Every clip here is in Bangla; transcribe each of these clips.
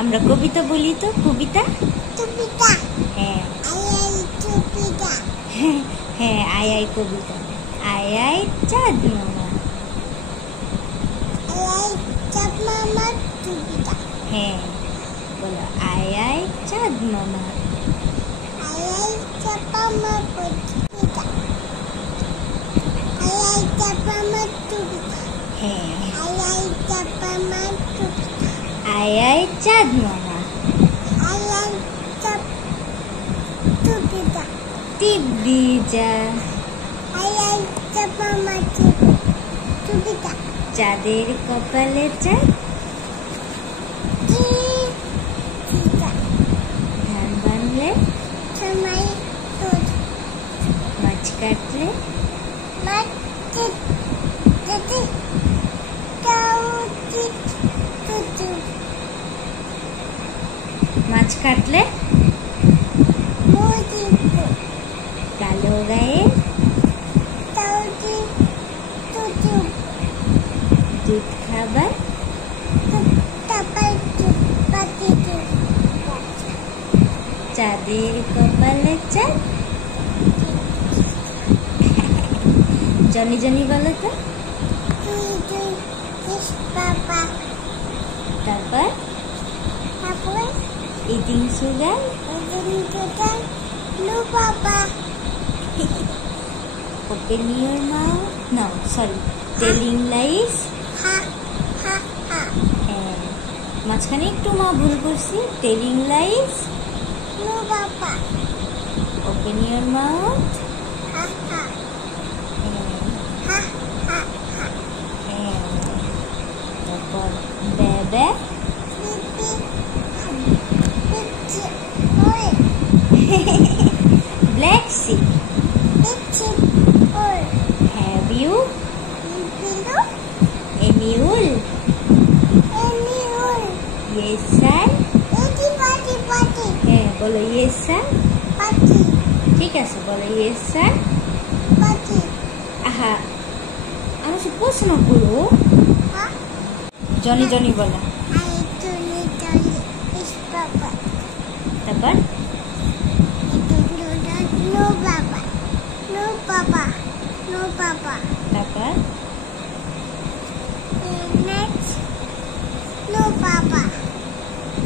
আমরা কবিতা বলি তো কবিতা কবিতা হ্যাঁ আই কবিতা হ্যাঁ আই কবিতা আই চাঁদ মামা আই চাঁদ মামা কবিতা হ্যাঁ বলো আই চাঁদ মামা আই চাঁদ মামা কবিতা আই চাঁদ মামা কবিতা হ্যাঁ আই চাঁদ মামা কবিতা আই চাঁদ মামা আই চাঁদ কবিতা টিবি যা আই চাঁদ মামা কবিতা চাঁদের কপালে চাঁদ কবিতা ধান বানলে সময় তোর মাছ কাটলে মাটি যদি কাউটি তুতু মাছ কাটলে মুদিপু কালো গায়ে কাউটি তুতু দুধ খাবার তাপাই পাতিতে চাঁদের কপালে চাঁদ জনি জনি বলো তো তুই তুই কিস বাবা তারপর তারপর ইটিং সুগার ওদিন তোটা লো বাবা open your mouth no sorry telling lies হা হা হা হ্যাঁ মাঝখানে একটু মা ভুল করছি টেলিং লাইস লো বাবা ওপেন ইউর মাউথ হা হা হা হা হা তারপর বেবে পিপি পিপি ওই ব্ল্যাক সি পিপি ওই হ্যাভ ইউ পিলো এ মিউল এমি ওই ইয়েস স্যার এটি পাটি পাটি হ্যাঁ বলো ইয়েস স্যার পাটি ঠিক আছে বলো ইয়েস স্যার পাটি আহা আমার সে প্রশ্ন করো হা জনি জনি বলো আই তুলি তুলি ইস বাবা তারপর নো বাবা নো বাবা নো বাবা তারপর next no papa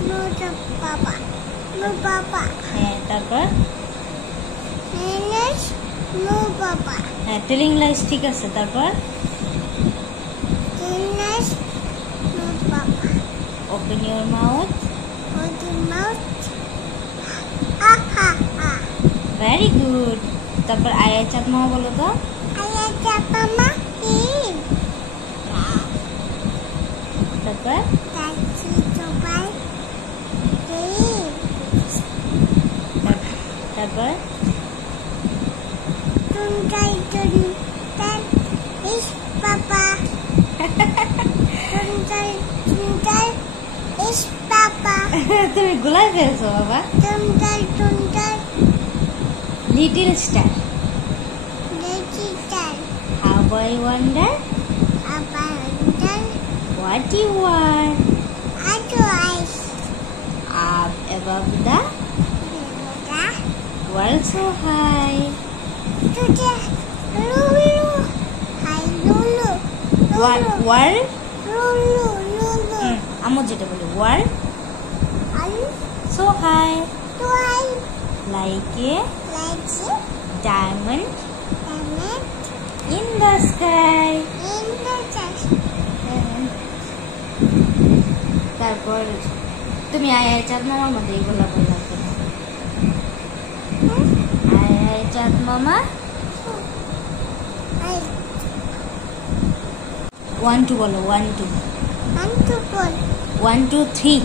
no papa no papa হ্যাঁ তারপর next no papa হ্যাঁ টেলিং লাইস ঠিক আছে তারপর next no papa open your mouth open mouth ha ha ha very good তারপর আই চাঁদ মামা বলো তো ayah papa in তারপর taxi coba তারপর tuntai tuntai is papa tuntai is papa তুমি গোলাই ফেলছো বাবা tuntai little star digital how boy wonder apa what you are otherwise up above the world so high today lulu hi lulu world lulu আমো যেটা বলি world so high do I like a like diamond it in the sky in the chest তারপর তুমি আয় চাঁদ মামার মধ্যে এগুলা বললাম আয় চাঁদ মামা I 1 2 বলো 1 2 want to put 1 2 3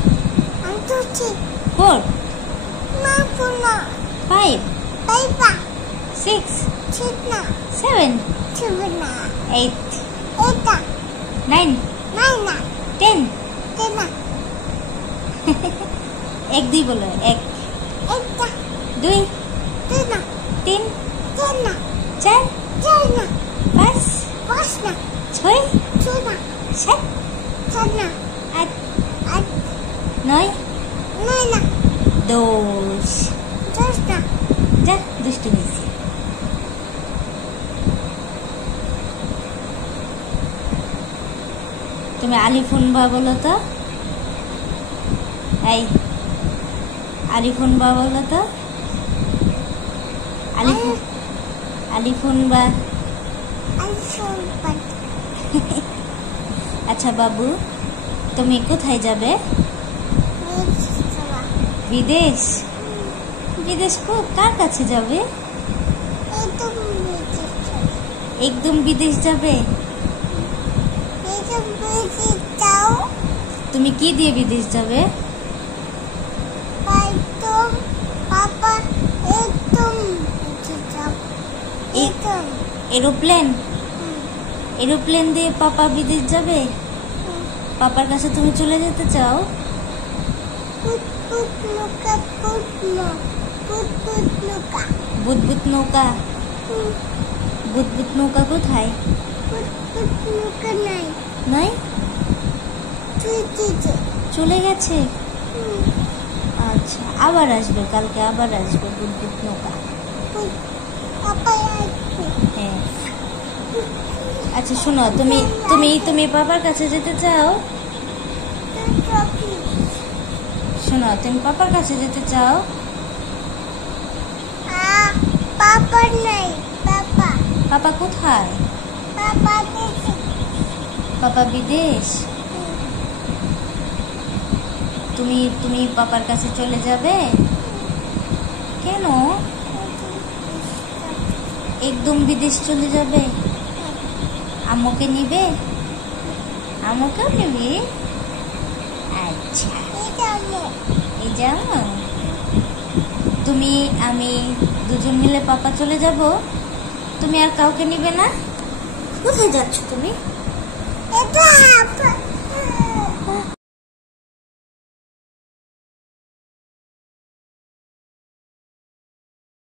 want to see 4 mapuna 5 paper 6 chitna 7 chivna 8 eta 9 naina 10 tena এক দুই বলো এক eta দুই tena তিন tena চার tena 5 pasna 6 tena 7 tena 8 at 9 দোষ। দোষটা যা দুষ্টু নিচে। তুমি আলিফুন বা বলো তো। এই আলিফুন বা বলো তো। আলিফুন বা। আইসুন আচ্ছা বাবু, তুমি কোথায় যাবে? বিদেশ। বিদেশ কার কাছে যাবে? একদম বিদেশ যাবে। তুমি কি দিয়ে বিদেশ যাবে? এরোপ্লেন। এরোপ্লেন দিয়ে পাপা বিদেশ যাবে। পাপার কাছে তুমি চলে যেতে চাও? বুদবুদ নৌকা। বুদবুদ নৌকা কোথায়? নাই, চলে গেছে। আচ্ছা, আবার আসবে কালকে, আবার আসবে বুদবুদ নৌকা। হ্যাঁ। আচ্ছা শোনো, তুমি তুমি তুমি পাপার কাছে যেতে চাও? শোনো, তুমি পাপার কাছে যেতে চাও? পাপা নাই। পাপা পাপা কোথায়? পাপা পাপা বিদেশ। তুমি তুমি পাপার কাছে চলে যাবে? কেন? একদম বিদেশ চলে যাবে? আম্মুকে নিবে? আম্মুকেও নিবি? আচ্ছা, এই যাও। তুমি আমি দুজন মিলে পাপা চলে যাব। তুমি আর কাউকে নিবে না? কোথায় যাচ্ছ তুমি?